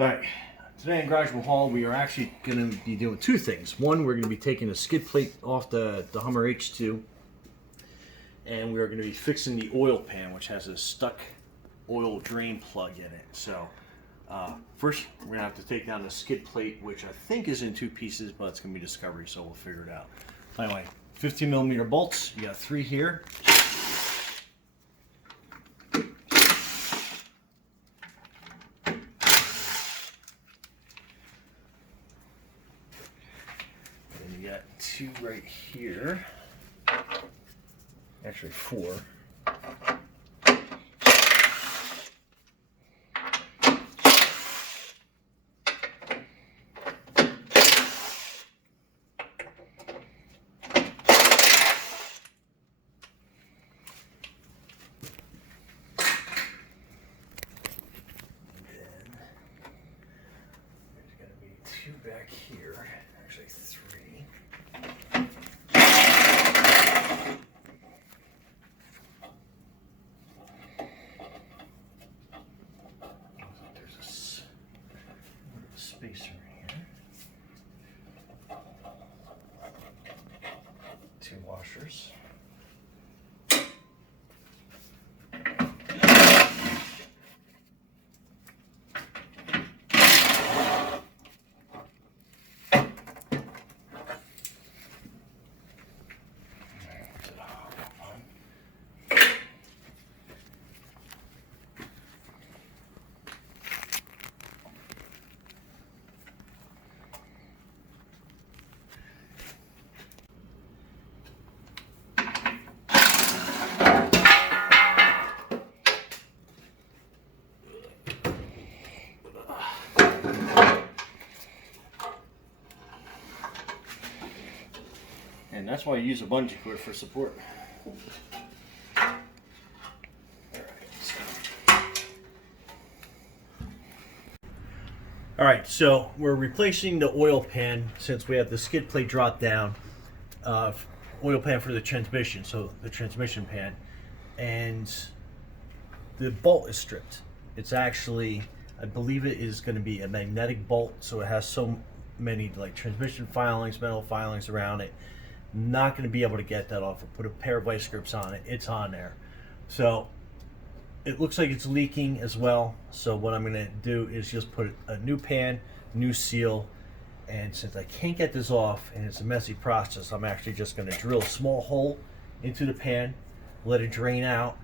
Alright, today in Garage Haul we are actually going to be doing two things. One, we're going to be taking the skid plate off the Hummer H2, and we are going to be fixing the oil pan, which has a stuck oil drain plug in it. So first we're going to have to take down the skid plate, which I think is in two pieces, but it's going to be discovery, so we'll figure it out. Anyway, 15mm bolts, you got 3 here. You got 2 right here, actually 4. There's going to be 2 back here, actually 3. Spacer here. 2 washers. And that's why you use a bungee cord for support. Alright, so we're replacing the oil pan since we have the skid plate drop down. Oil pan for the transmission, so the transmission pan. And the bolt is stripped. It's actually, I believe it is going to be a magnetic bolt, so it has so many like transmission filings, metal filings around it. Not going to be able to get that off. Or put a pair of vice grips on it. It's on there. So it looks like it's leaking as well. So what I'm going to do is just put a new pan, new seal, and since I can't get this off and it's a messy process, I'm actually just going to drill a small hole into the pan, let it drain out,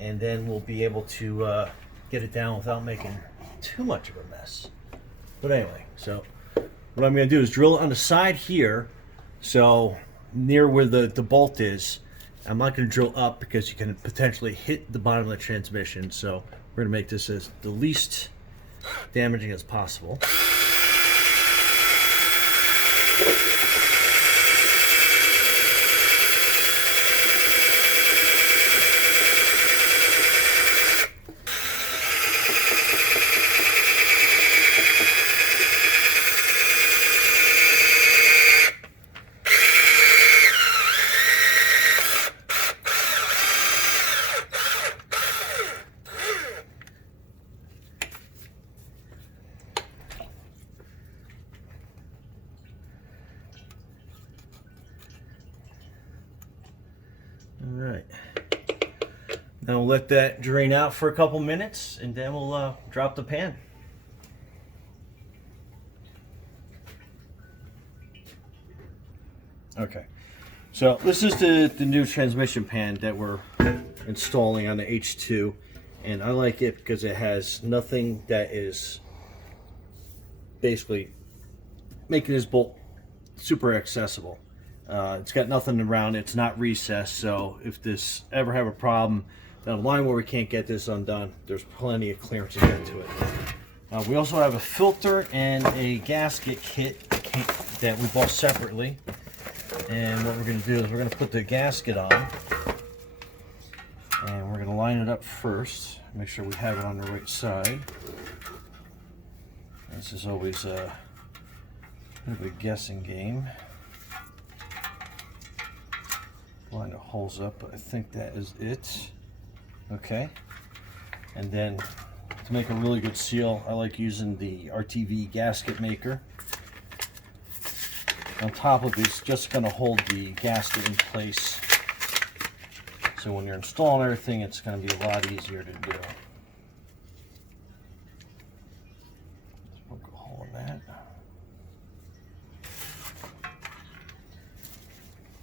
and then we'll be able to get it down without making too much of a mess. But anyway, so what I'm going to do is drill it on the side here, so near where the bolt is. I'm not going to drill up because you can potentially hit the bottom of the transmission, so we're going to make this as the least damaging as possible. Alright, now we'll let that drain out for a couple minutes and then we'll drop the pan. Okay, so this is the new transmission pan that we're installing on the H2, and I like it because it has nothing that is basically making this bolt super accessible. It's got nothing around it. It's not recessed, so if this ever have a problem down the line where we can't get this undone, there's plenty of clearance to get to it. We also have a filter and a gasket kit that we bought separately. And what we're going to do is we're going to put the gasket on, and we're going to line it up first, make sure we have it on the right side. This is always a bit of a guessing game. Line the holes up, but I think that is it. Okay, and then to to make a really good seal, I like using the RTV gasket maker. On top of it's just going to hold the gasket in place. So when you're installing everything, it's going to be a lot easier to do. Just poke a hole in that.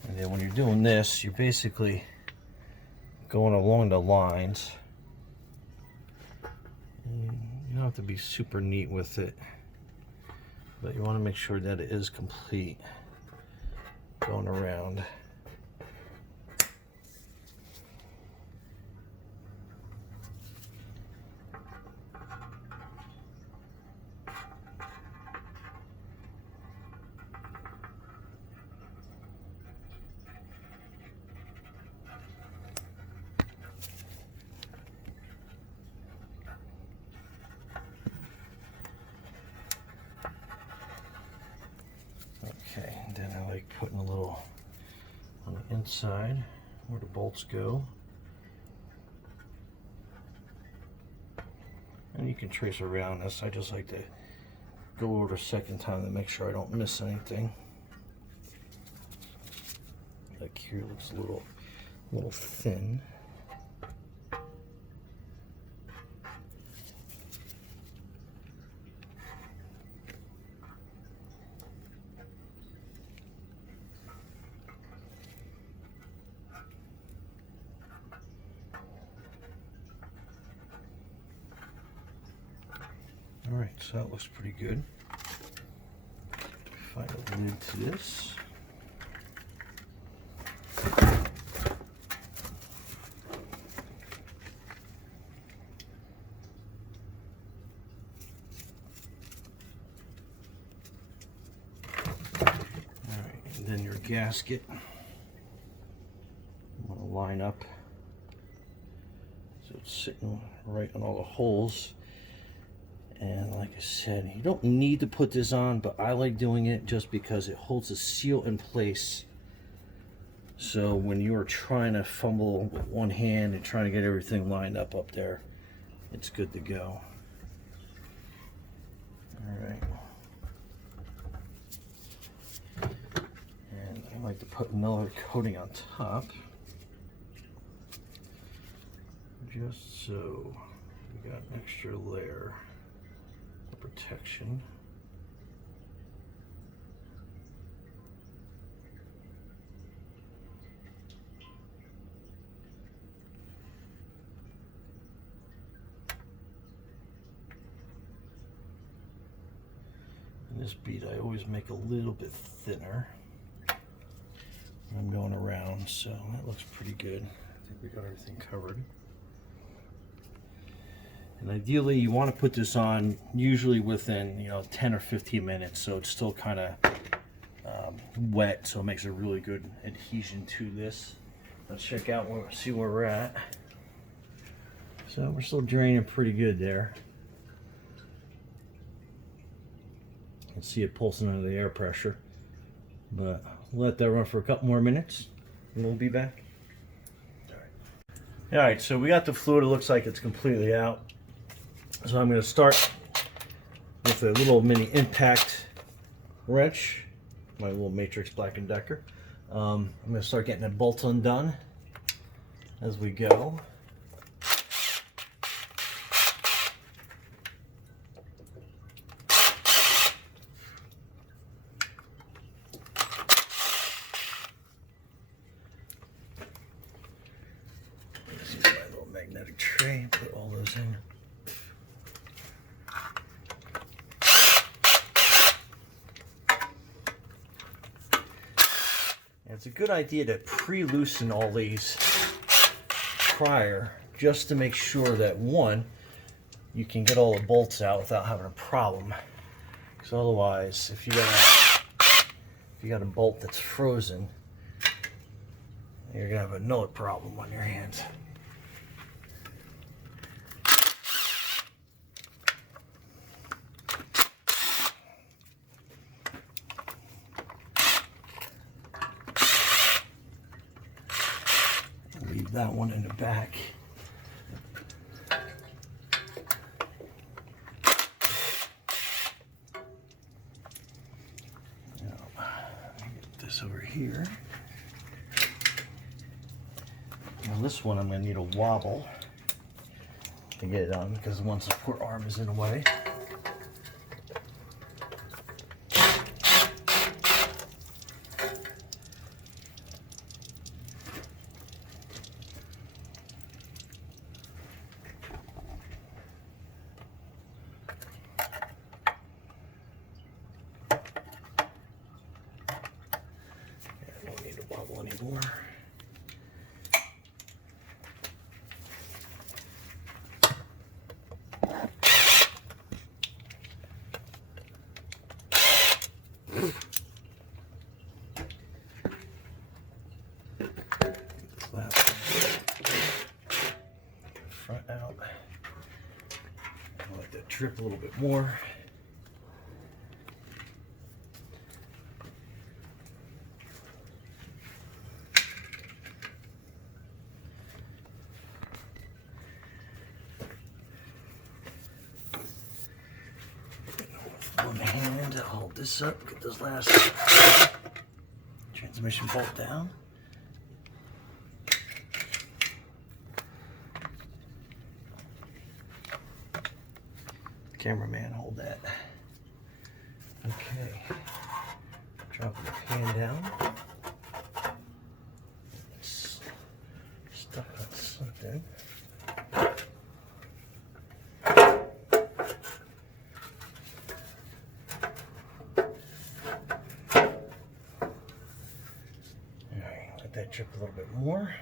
And then when you're doing this, you're basically going along the lines. You don't have to be super neat with it, but you want to make sure that it is complete going around. Okay, then I like putting a little on the inside where the bolts go. And you can trace around this. I just like to go over a second time to make sure I don't miss anything. Like here looks a little thin. Alright, so that looks pretty good. Find a lid to this. Alright, and then your gasket. You want to line up so it's sitting right on all the holes. And like I said, you don't need to put this on, but I like doing it just because it holds the seal in place. So when you are trying to fumble with one hand and trying to get everything lined up there, it's good to go. All right. And I like to put another coating on top, just so we got an extra layer of protection. And this bead I always make a little bit thinner when I'm going around, so that looks pretty good. I think we got everything covered. And ideally you want to put this on usually within 10 or 15 minutes, so it's still kind of wet, so it makes a really good adhesion to this. Let's check out see where we're at. So we're still draining pretty good there. You can see it pulsing under the air pressure, but we'll let that run for a couple more minutes and we'll be back. All right, so we got the fluid. It looks like it's completely out. So I'm going to start with a little mini impact wrench, my little Matrix Black & Decker. I'm going to start getting the bolts undone as we go. Let's use my little magnetic tray, put all those in. It's a good idea to pre-loosen all these prior, just to make sure that one, you can get all the bolts out without having a problem. Because otherwise, if you got a bolt that's frozen, you're gonna have another problem on your hands. Leave that one in the back. this over here. Now this one I'm going to need a wobble to get it on because the one support arm is in the way. Anymore. Front out. I like that drip a little bit more. One hand to hold this up, get this last transmission bolt down. Cameraman, hold that. Okay, dropping the pan down. It's stuck on something. Let that drip a little bit more.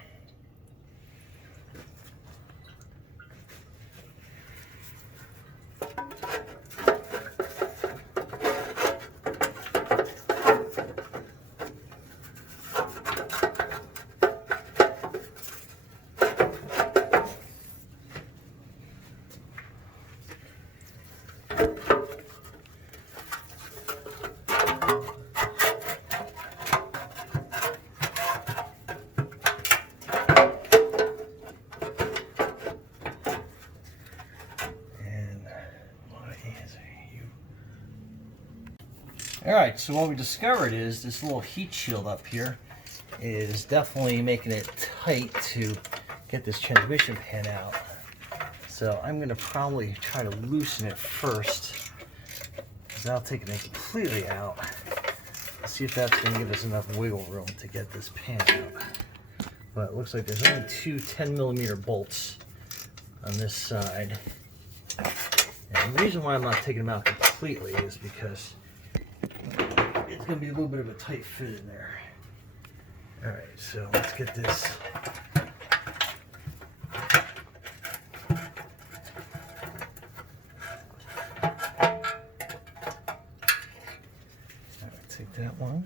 Alright, so what we discovered is this little heat shield up here is definitely making it tight to get this transmission pan out. So I'm going to probably try to loosen it first, without taking it completely out. See if that's going to give us enough wiggle room to get this pan out. But it looks like there's only two 10mm bolts on this side. And the reason why I'm not taking them out completely is because it's going to be a little bit of a tight fit in there. Alright, so let's get this. Alright, take that one.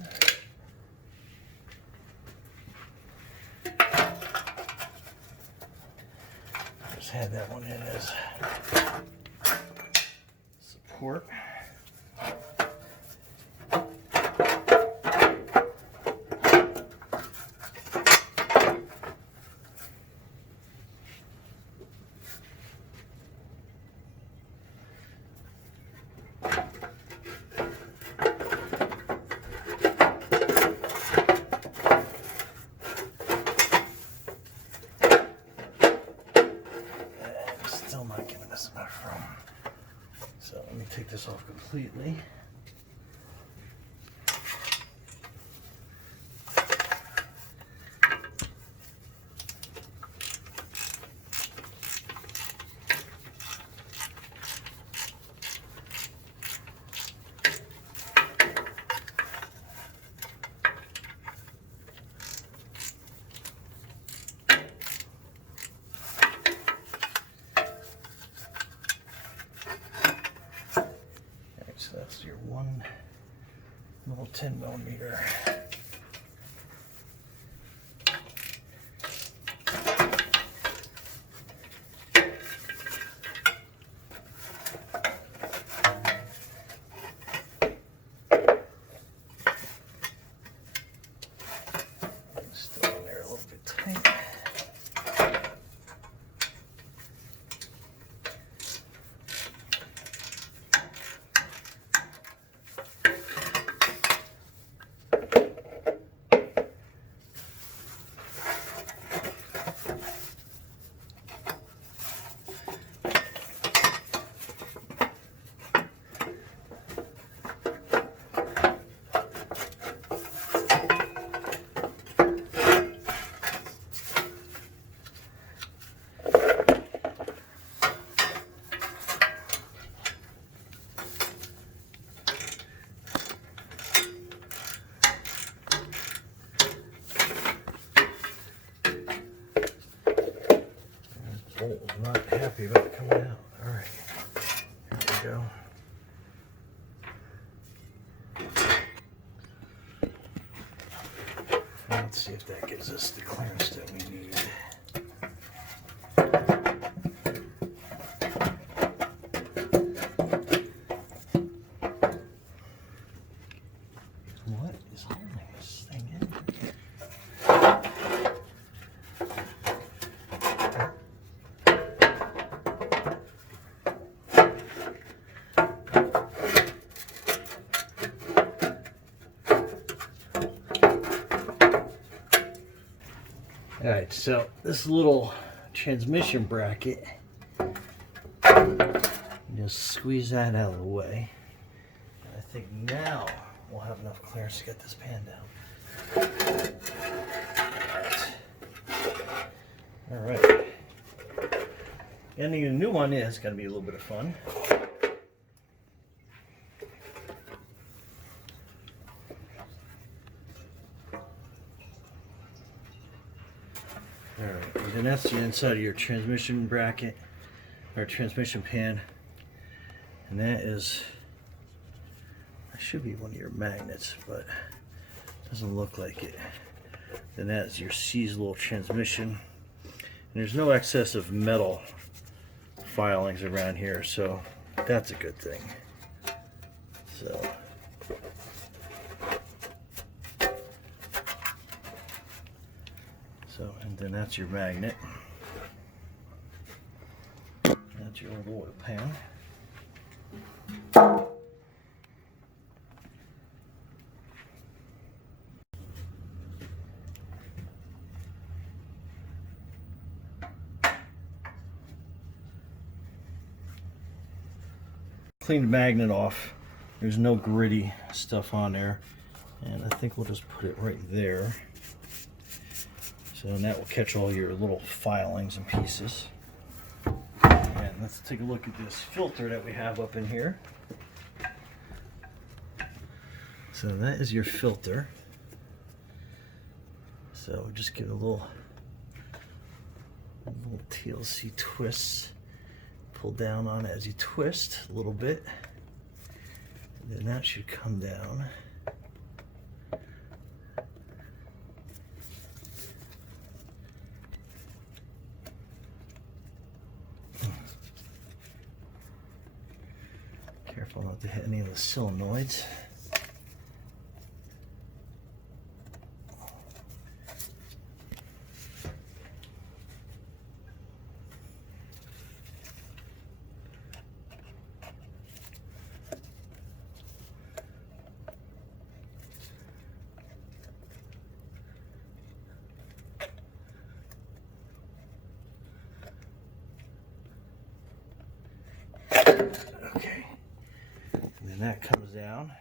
Just had that one in as support. Still not giving us enough room. So let me take this off completely. So that's your one little 10mm. Still in there a little bit tight. be about coming out. All right, here we go. Let's see if that gives us the clearance that we need. What is holding this thing in? Alright, so this little transmission bracket, just squeeze that out of the way. And I think now we'll have enough clearance to get this pan down. Alright. Getting a new one is going to be a little bit of fun. Alright, and then that's the inside of your transmission bracket, or transmission pan. And that should be one of your magnets, but it doesn't look like it. Then that's your C's little transmission. And there's no excess of metal filings around here, so that's a good thing. And then that's your magnet. That's your old oil pan. Clean the magnet off. There's no gritty stuff on there. And I think we'll just put it right there. So then that will catch all your little filings and pieces. And let's take a look at this filter that we have up in here. So that is your filter. So we just give it a little TLC twists. Pull down on it as you twist a little bit. And then that should come down. Careful not to hit any of the solenoids. Okay. And then that comes down,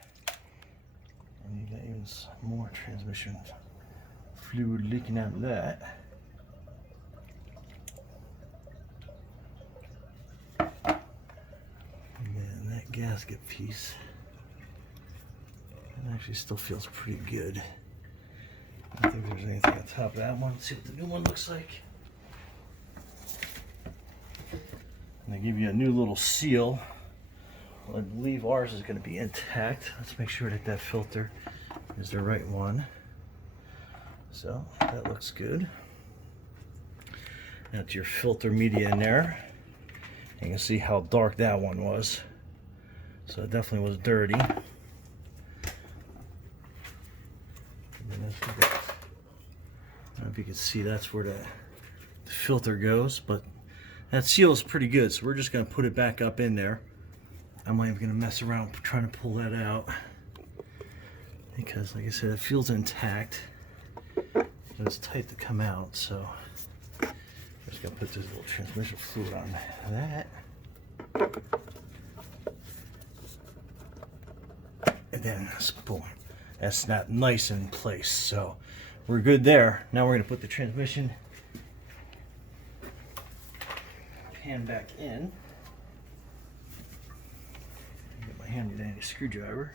and you got even some more transmission fluid leaking out of that. And then that gasket piece, it actually still feels pretty good. I don't think there's anything on top of that one. Let's see what the new one looks like. And they give you a new little seal. Well, I believe ours is going to be intact. Let's make sure that that filter is the right one. So that looks good. That's your filter media in there. You can see how dark that one was. So it definitely was dirty. And then I don't know if you can see, that's where the filter goes, but that seal is pretty good. So we're just going to put it back up in there. I'm not even going to mess around trying to pull that out because, like I said, it feels intact. But it's tight to come out, so I'm just going to put this little transmission fluid on that. And then, boom, that's snapped nice in place. So we're good there. Now we're going to put the transmission pan back in. Get my handy dandy screwdriver.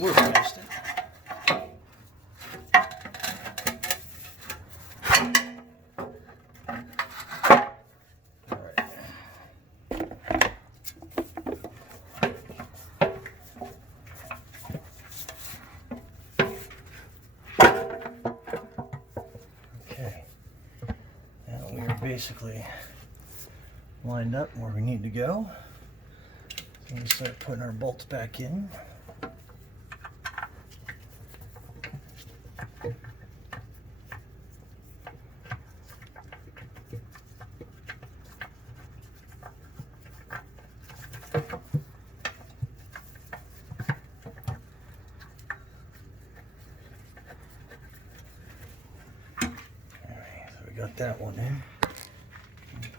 We're past it. All right. Okay. Now we're basically lined up where we need to go. So we start putting our bolts back in. Got that one in.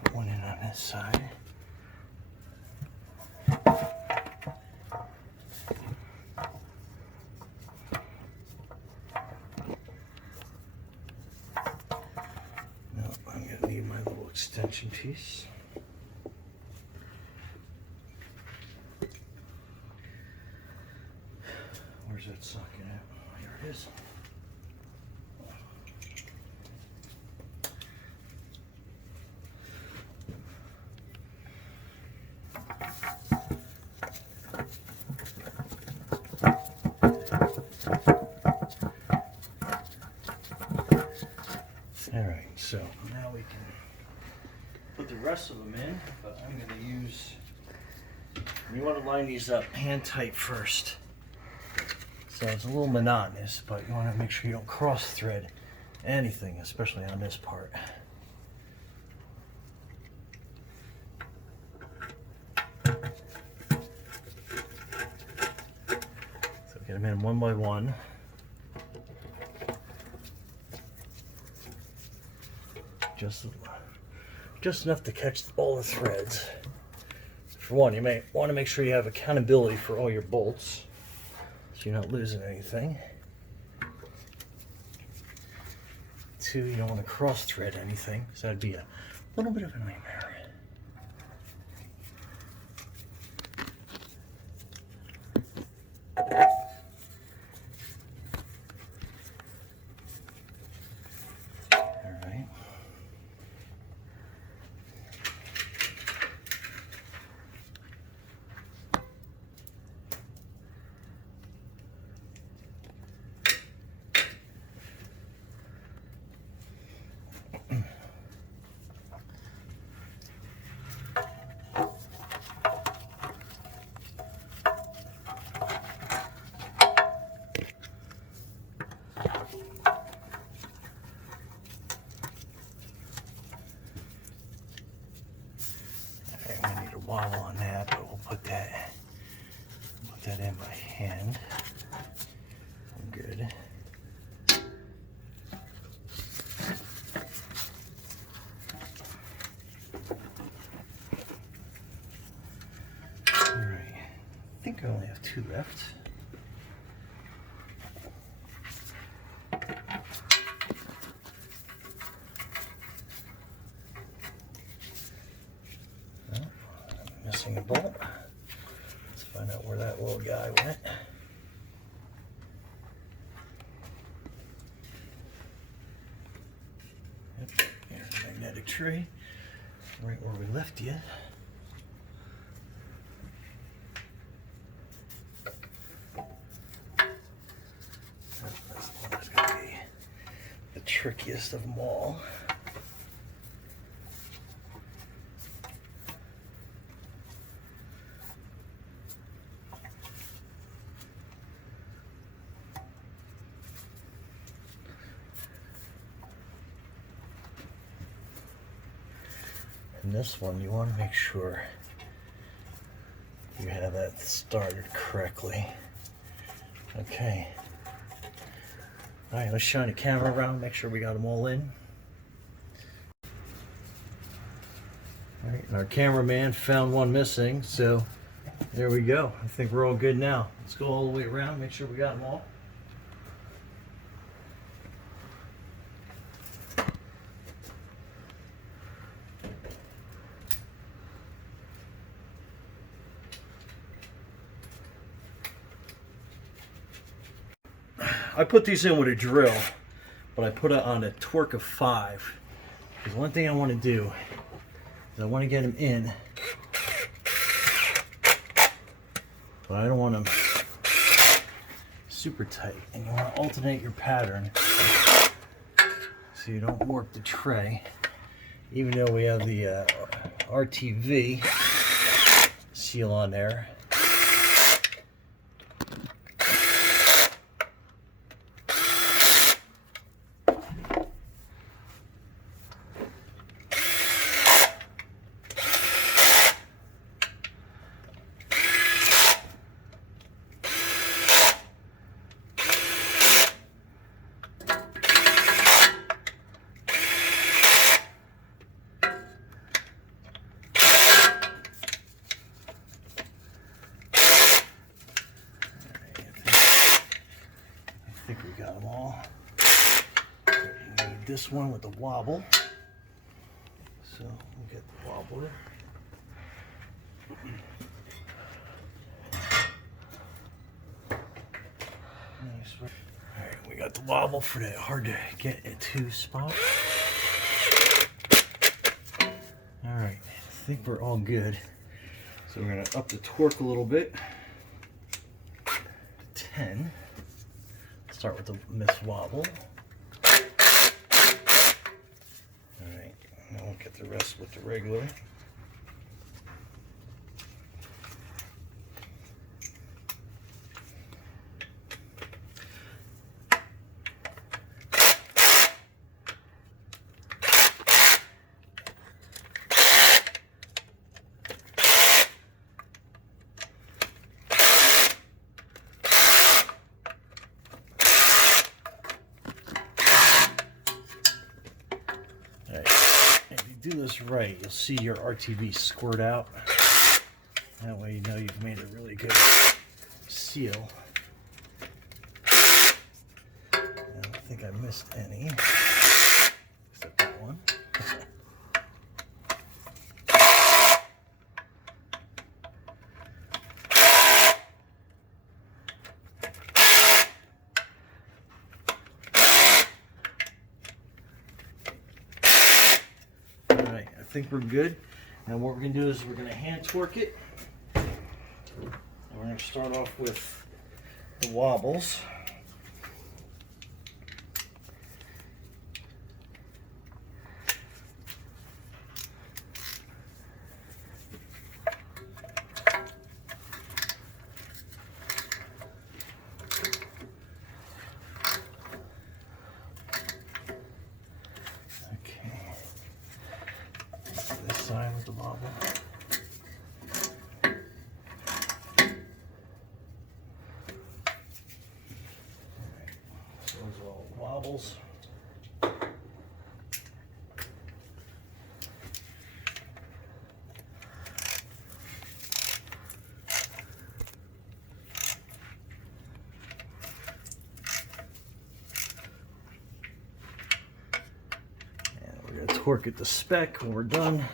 Put one in on this side. Now I'm going to need my little extension piece. Where's that socket at? Here it is. Alright, so now we can put the rest of them in, but I'm going to use, you want to line these up hand tight first. So it's a little monotonous, but you want to make sure you don't cross thread anything, especially on this part. So get them in one by one. Just enough to catch all the threads. For one, you may want to make sure you have accountability for all your bolts, so you're not losing anything. Two, you don't want to cross thread anything, because that'd be a little bit of a nightmare. Wobble on that, but we'll put that in by hand. I'm good. All right, I think I only have two left. Missing a bolt. Let's find out where that little guy went. Yep, here's the magnetic tree, right where we left you. That's going to be the trickiest of them all. And this one, you want to make sure you have that started correctly. Okay. All right, let's shine the camera around, make sure we got them all in. All right, and our cameraman found one missing, so there we go. I think we're all good now. Let's go all the way around, make sure we got them all. I put these in with a drill, but I put it on a torque of 5. Because one thing I want to do is I want to get them in, but I don't want them super tight. And you want to alternate your pattern so you don't warp the tray. Even though we have the RTV seal on there. I think we got them all. We need this one with the wobble. So we'll get the wobbler. Nice. Alright, we got the wobble for the hard to get into spot. Alright, I think we're all good. So we're going to up the torque a little bit to 10. Start with the miss wobble. Alright, now we'll get the rest with the regular. Do this right, you'll see your RTV squirt out. That way you know you've made a really good seal. I don't think I missed any, except that one. I think we're good. Now what we're going to do is we're going to hand torque it. And we're going to start off with the wobbles. Side with the wobble. So those are all wobbles. And we're going to torque it to spec when we're done.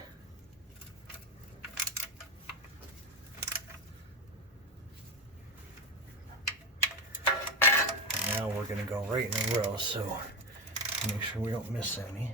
Now we're going to go right in a row, so make sure we don't miss any.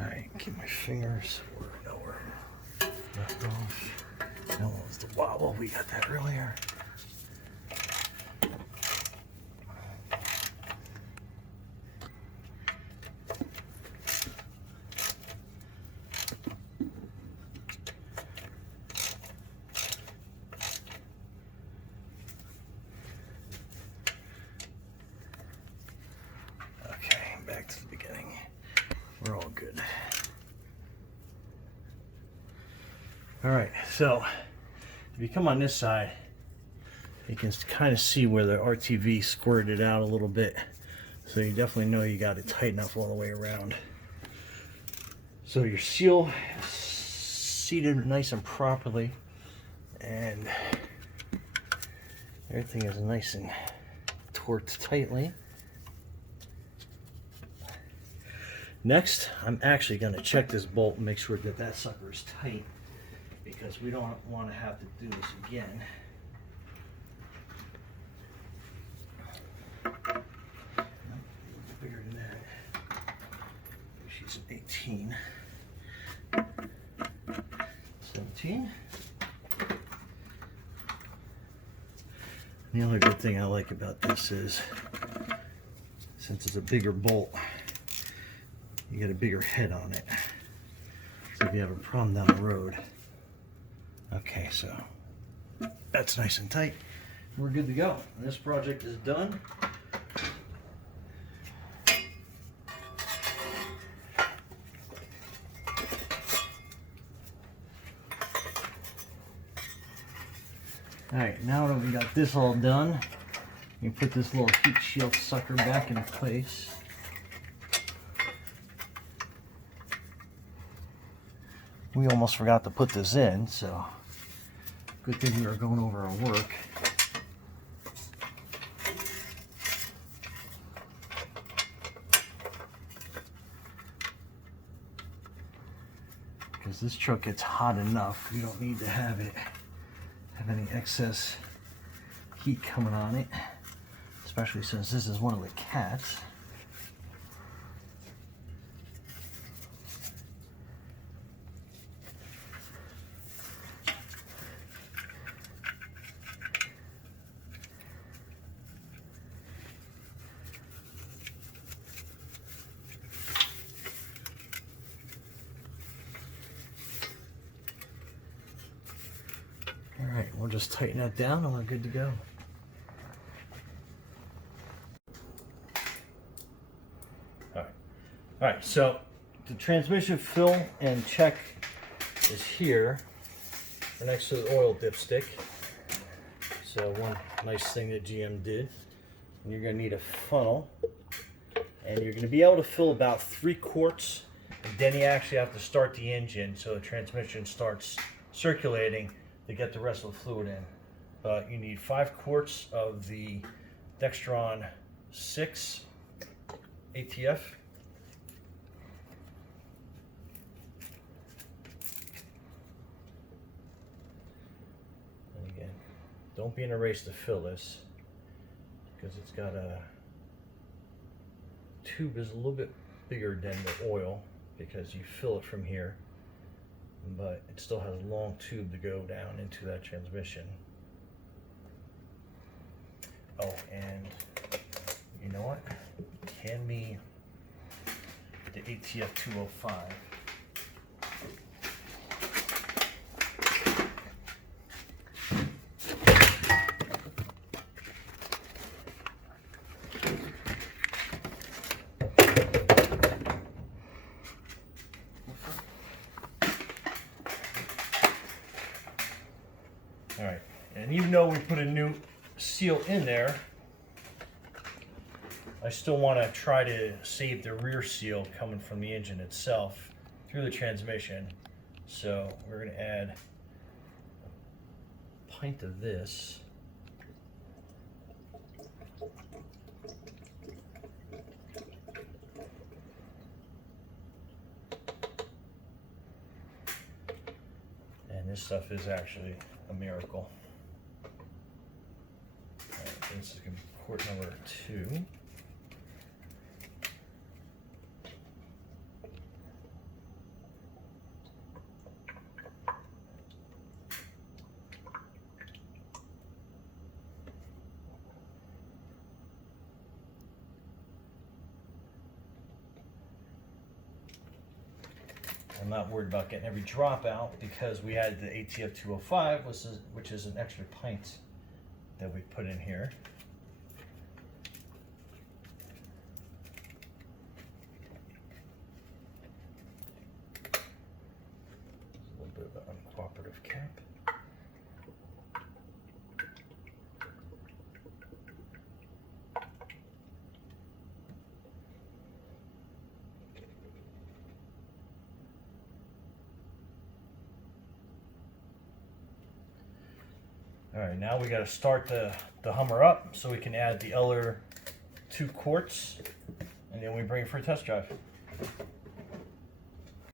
Alright, keep my fingers where I know where I left off. That one was the wobble, we got that earlier. we're all good. All right, so if you come on this side, you can kind of see where the RTV squirted out a little bit. So you definitely know you got it tight enough all the way around. So your seal is seated nice and properly, and everything is nice and torqued tightly. Next, I'm actually going to check this bolt and make sure that that sucker is tight, because we don't want to have to do this again. Bigger than that. She's an 18. 17. The only good thing I like about this is, since it's a bigger bolt, you get a bigger head on it. So if you have a problem down the road. Okay, so that's nice and tight. We're good to go. This project is done. Alright, now that we got this all done, you put this little heat shield sucker back in place. We almost forgot to put this in, so good thing we were going over our work. Because this truck gets hot enough, we don't need to have any excess heat coming on it, especially since this is one of the cats. Alright, we'll just tighten that down and we're good to go. Alright, so the transmission fill and check is here next to the oil dipstick. So one nice thing that GM did. And you're going to need a funnel. And you're going to be able to fill about 3 quarts. And then you actually have to start the engine so the transmission starts circulating to get the rest of the fluid in. But you need 5 quarts of the Dextron 6 ATF. And again, don't be in a race to fill this, because it's got a tube is a little bit bigger than the oil, because you fill it from here, but it still has a long tube to go down into that transmission. Oh, and you know what? Hand me the ATF 205. All right, and even though we put a new seal in there, I still want to try to save the rear seal coming from the engine itself through the transmission. So we're going to add a pint of this. And this stuff is actually a miracle. All right, this is going to be quart number 2. I'm not worried about getting every drop out because we had the ATF 205, which is an extra pint that we put in here. operative cap. All right, now we got to start the Hummer up so we can add the other 2 quarts, and then we bring it for a test drive.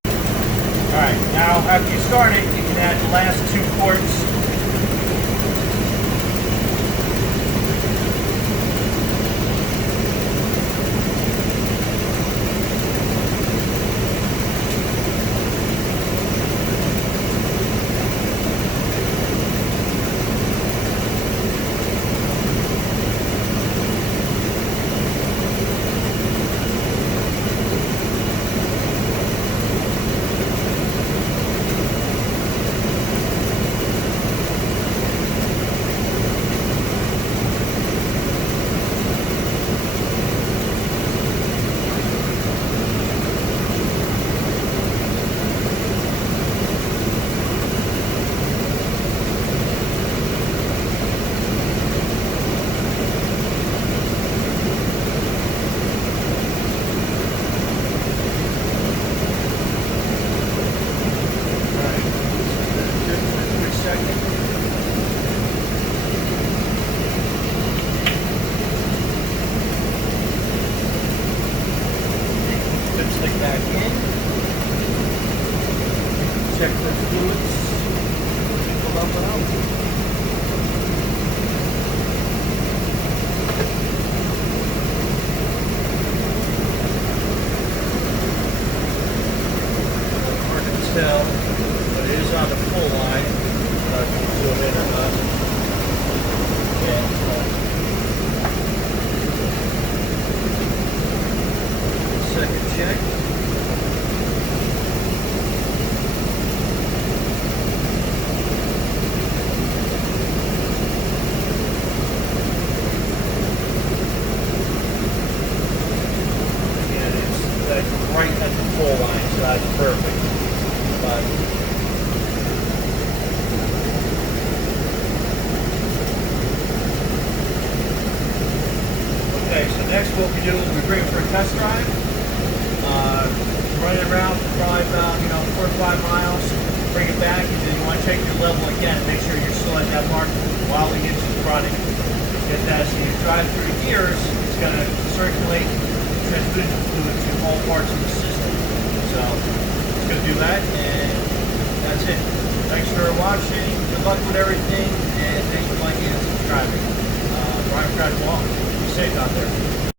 All right, now after you start it, you can add the last 2 quarts. Back in, check the fluids, pull up and out. Hard to tell, but it is on the full line. If you can zoom in or not. And second check. Right at the full line, so that's perfect. Okay, so next what we do is we bring it for a test drive. Run it around for probably about 4 or 5 miles. Bring it back, and then you want to check your level again. Make sure you're still at that mark while the engine's running. Get that so you drive through the gears. It's going to circulate transmission fluid to all parts of the system. So it's going to do that, and that's it. Thanks for watching. Good luck with everything, and thanks for liking and subscribing. Brian Pratt, be safe out there.